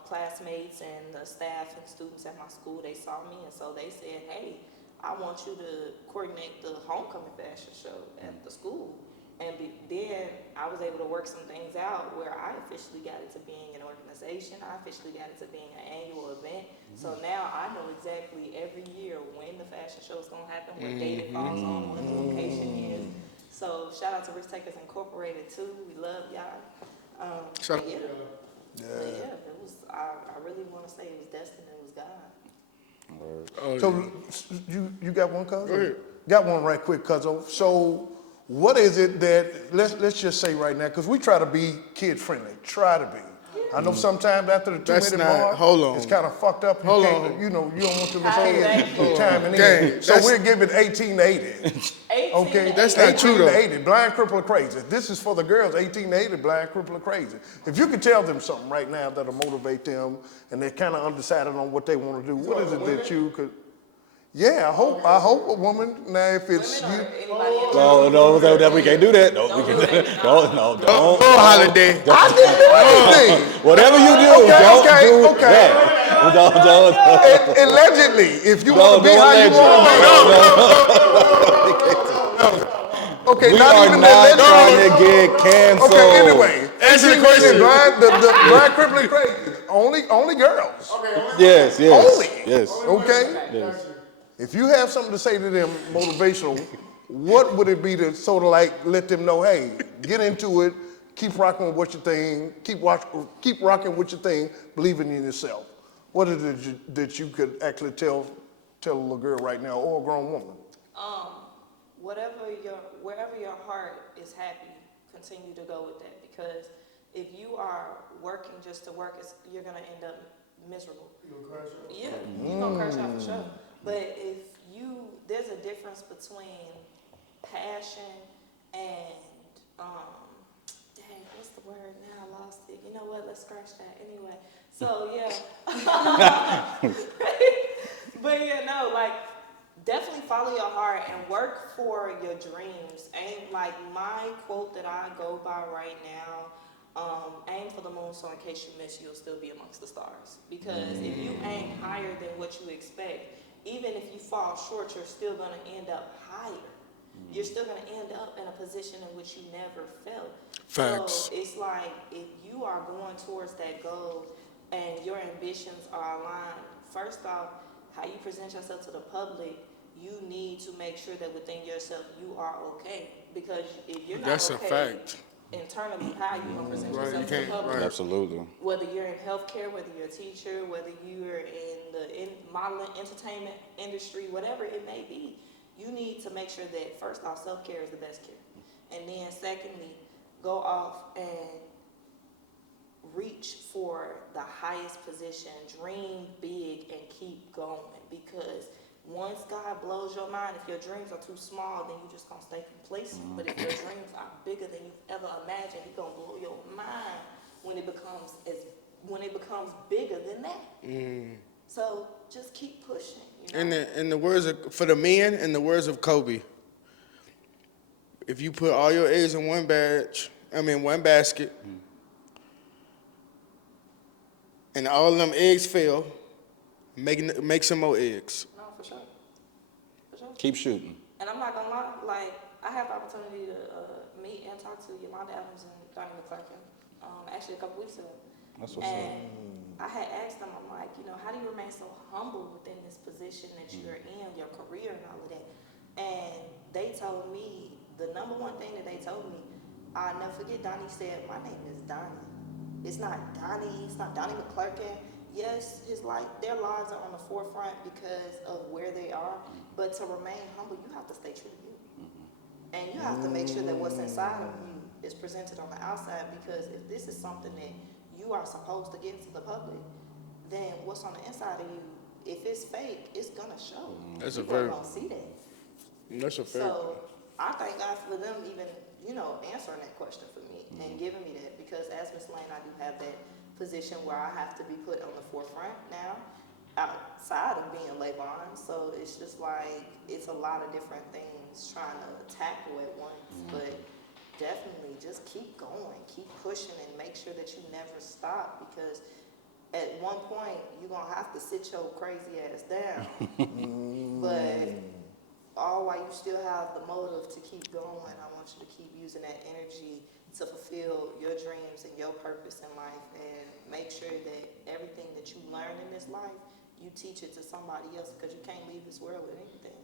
classmates and the staff and students at my school, they saw me and so they said, hey, I want you to coordinate the homecoming fashion show at the school. And then I was able to work some things out where I officially got into being an organization. I officially got into being an annual event. So now I know exactly every year when the fashion show is going to happen, what date it falls on, what the location is. So shout out to Risk Takers Incorporated too. We love y'all. Shout out. Yeah, it was. I really want to say it was destined. It was God. Oh, So you got one, cousin? Got one right quick, cousin. So what is it that, let's just say right now, because we try to be kid friendly, try to be. I know sometimes after the That's 2-minute not- mark, hold on. it's kind of fucked up. You Hold can't, on. you know, you don't want the How kids exactly? chiming in. Dang, So that's- we're giving 18 to 80. 18 Okay, to That's 80. not true, 18 to though. 80, blind, cripple, or crazy. This is for the girls, 18 to 80, blind, cripple, or crazy. If you could tell them something right now that'll motivate them and they're kind of undecided on what they want to do, what is it that you could? Yeah, I hope a woman, now if it's Women you, or anybody in No, we can't do that. No, we can't do that. No, don't. Oh, Holiday. I didn't do anything. Whatever you do, Okay, don't do okay. that. Don't. Allegedly, if you want to be how you want to be. Okay, We not are even not allegedly. trying to get canceled. Okay, anyway. Answer the 18 question. Blind, the blind, cripple, and crazy. Only girls. Yes. Only. Yes. Okay? Yes. If you have something to say to them motivational, what would it be to sort of like let them know, hey, get into it, keep rocking with your thing, keep rocking with your thing, believing in yourself. What is it that you could actually tell a little girl right now or a grown woman? Wherever your heart is happy, continue to go with that. Because if you are working just to work, you're gonna end up miserable. You're gonna crash out. Yeah, you're gonna crash out for sure. But there's a difference between passion and dang, what's the word now? I lost it. You know what? Let's scratch that anyway. So yeah. But yeah, no, like definitely follow your heart and work for your dreams. Aim, like my quote that I go by right now, aim for the moon so in case you miss, you'll still be amongst the stars. Because if you aim higher than what you expect, even if you fall short, you're still gonna end up higher. You're still gonna end up in a position in which you never felt. Facts. So it's like if you are going towards that goal and your ambitions are aligned, first off, how you present yourself to the public, you need to make sure that within yourself you are okay. Because if you're not That's okay a fact. internally, how you gonna present Right, yourself you to the can't- public? right. Absolutely. Whether you're in healthcare, whether you're a teacher, whether you're in the modeling, entertainment industry, whatever it may be, you need to make sure that first off, self-care is the best care. And then secondly, go off and reach for the highest position, dream big and keep going. Because once God blows your mind, if your dreams are too small, then you're just gonna stay complacent. But if your dreams are bigger than you've ever imagined, He's gonna blow your mind when it becomes bigger than that. So just keep pushing. You know? In the words of, for the men, in the words of Kobe, if you put all your eggs in one basket, and all of them eggs fail, make some more eggs. No, for sure. For sure. Keep shooting. And I'm not gonna lie, like I have the opportunity to meet and talk to Yolanda Adams and Donnie McClurkin. actually a couple weeks ago. That's what's And I had asked them, I'm like, how do you remain so humble within this position that you're in, your career and all of that? And they told me, the number one thing that they told me, I'll never forget, Donnie said, my name is Donnie. It's not Donnie, it's not Donnie McClurkin. Yes, their lives are on the forefront because of where they are, but to remain humble, you have to stay true to you. And you have to make sure that what's inside of you is presented on the outside, because if this is something that you are supposed to give to the public, then what's on the inside of you, if it's fake, it's gonna show. That's a People fair. don't see that. That's a fair. So I thank God for them even, answering that question for me and giving me that, because as Miss Lane, I do have that position where I have to be put on the forefront now, outside of being Levon. So it's just like, it's a lot of different things trying to tackle at once, but definitely just keep going, keep pushing, and make sure that you never stop, because at one point you're gonna have to sit your crazy ass down. But all while you still have the motive to keep going, I want you to keep using that energy to fulfill your dreams and your purpose in life, and make sure that everything that you learn in this life, you teach it to somebody else, because you can't leave this world with anything.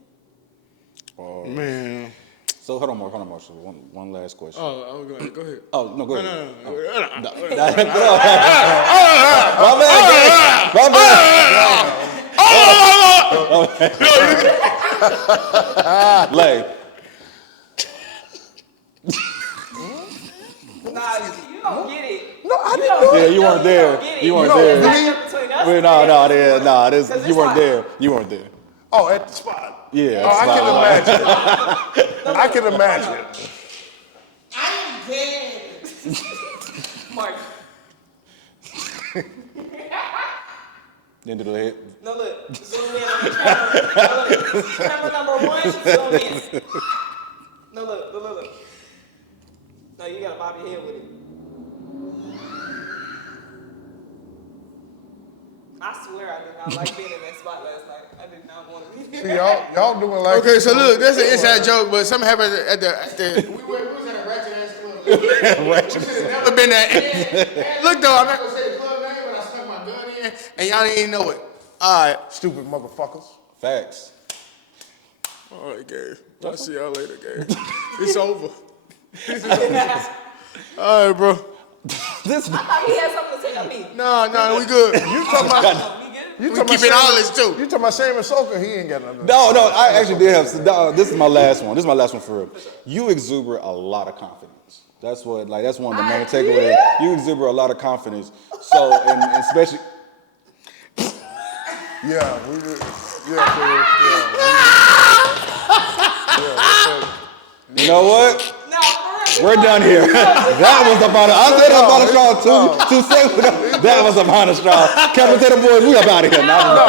Oh. Man. So hold on, Marshall. One last question. Oh, go ahead. Oh no, go ahead. No. My bad. Lay. Nah, you don't get it. No, I didn't do Yeah, it. you weren't there. You weren't there. You weren't there. You weren't there. Oh, at the spot. Yeah. Oh, I can imagine. I can imagine. I am dead. Mark. End of the head. No, look. Zoom in on the camera. No, look. Camera number 1, zoom in. No, look. No, you gotta bob your head with it. I swear I did not like being in that spot last night. I did not want to be there. See, y'all doing like. Okay, so look, that's an inside joke, but something happened at the we was at a ratchet ass club. We should have never been there. And look though, I'm not gonna say the club name, but I stuck my gun in, and y'all didn't even know it. All right. Stupid motherfuckers. Facts. All right, Gabe. I'll see y'all later, Gabe. It's over. All right, bro. I thought he had something to say to me. No, we good. You talking about? We keep it honest too. You talking about Sam and Soka? He ain't got nothing. No, I actually did have. This is my last one. This is my last one for real. You exuberate a lot of confidence. That's one of the main takeaways. You exuberate a lot of confidence. So, and especially. Yeah, we did. You know what? No, for real. We're done here. That was the final. I said that final straw 2 seconds ago. That was the final straw. Captain Tatum boys, we up out of here. No,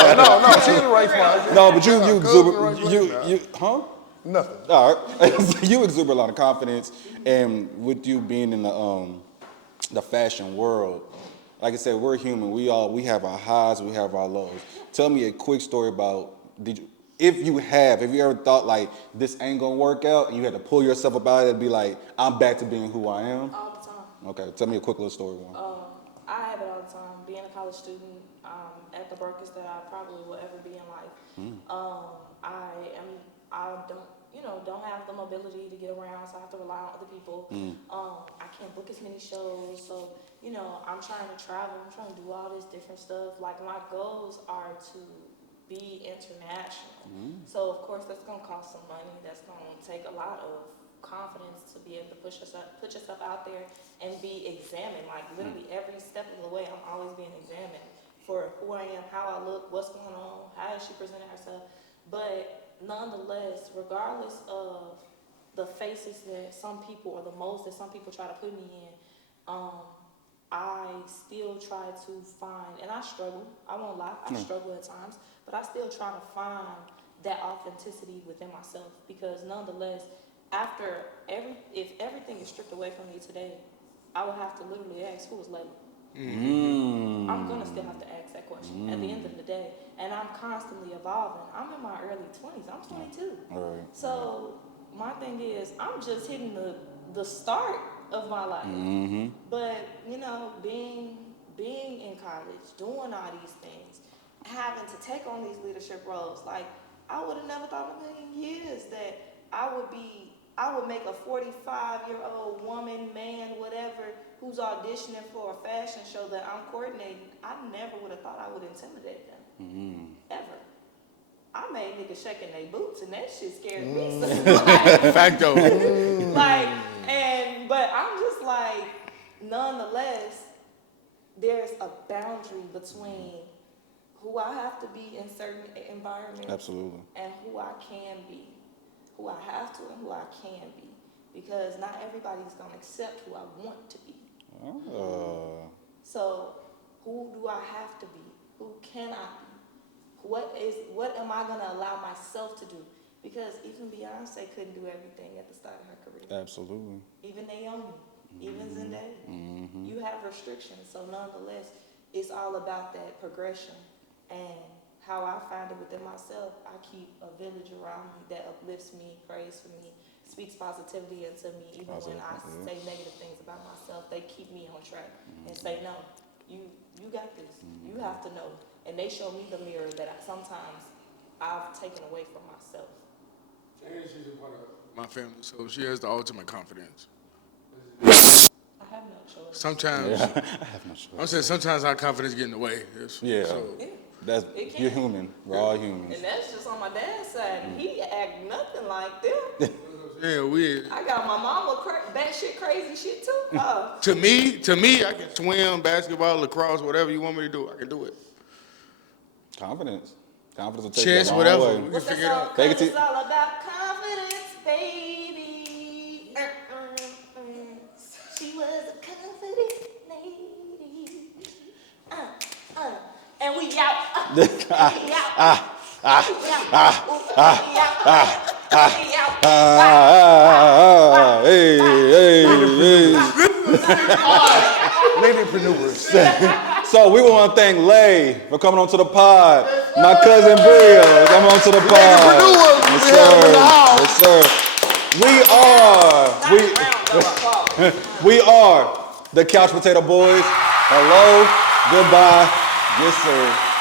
she's in the right spot. No, but you exuberate. You huh? Nothing. All right. You exuberate a lot of confidence, and with you being in the fashion world, like I said, we're human. We have our highs, we have our lows. Tell me a quick story about if you ever thought like this ain't gonna work out, and you had to pull yourself about it and be like, I'm back to being who I am? All the time. Okay, tell me a quick little story one. I have it all the time. Being a college student, at the brokest that I probably will ever be in life. I don't have the mobility to get around, so I have to rely on other people. I can't book as many shows, so I'm trying to travel. I'm trying to do all this different stuff. Like, my goals are to be international. So of course that's gonna cost some money. That's gonna take a lot of confidence to be able to put yourself out there and be examined. Like, literally every step of the way, I'm always being examined for who I am, how I look, what's going on, how is she presenting herself. But nonetheless, regardless of the faces that some people, or the molds that some people try to put me in, I still try to find, and I struggle, I won't lie, I struggle at times, but I still try to find that authenticity within myself, because nonetheless, if everything is stripped away from me today, I will have to literally ask, who is Layla? I'm gonna still have to ask that question at the end of the day, and I'm constantly evolving. I'm in my early 20s. I'm 22. All right. So my thing is, I'm just hitting the start of my life. Mm-hmm. But, you know, being in college, doing all these things, having to take on these leadership roles, like, I would have never thought in a million years that I would make a 45-year-old woman, man, whatever, who's auditioning for a fashion show that I'm coordinating. I never would have thought I would intimidate them, ever. I made niggas shaking their boots, and that shit scared me. So, Facto. but I'm just like, nonetheless, there's a boundary between who I have to be in certain environments. Absolutely. And who I can be, who I have to and who I can be. Because not everybody's gonna accept who I want to be. So who do I have to be? Who can I be? What am I gonna allow myself to do? Because even Beyonce couldn't do everything at the start of her career. Absolutely. Even Naomi, even Zendaya. You have restrictions, so nonetheless, it's all about that progression. And how I find it within myself, I keep a village around me that uplifts me, prays for me, speaks positivity into me. Even when I say negative things about myself, they keep me on track and say, no, you got this. You have to know. And they show me the mirror that sometimes I've taken away from myself. And she's a part of my family, so she has the ultimate confidence. I have no choice. Sometimes, I have no choice. I'm saying sometimes our confidence get in the way. Yeah. So, That's, It you're can. human. We're all humans. And that's just on my dad's side. He act nothing like them. yeah, we. I got my mama batshit crazy shit too. Oh. To me, I can swim, basketball, lacrosse, whatever you want me to do, I can do it. Confidence. Confidence will take Chess, you a long whatever. way. We can What's that figure it song? out. Take it 'Cause to- it's all about confidence, baby. She was a confident lady. And we out. We out. Ladypreneurs. So we want to thank Lay for coming on to the pod. My cousin Brea coming on to the pod. Yes, sir. Yes, sir. We are the Couch Potato Boys. Hello, goodbye, yes sir.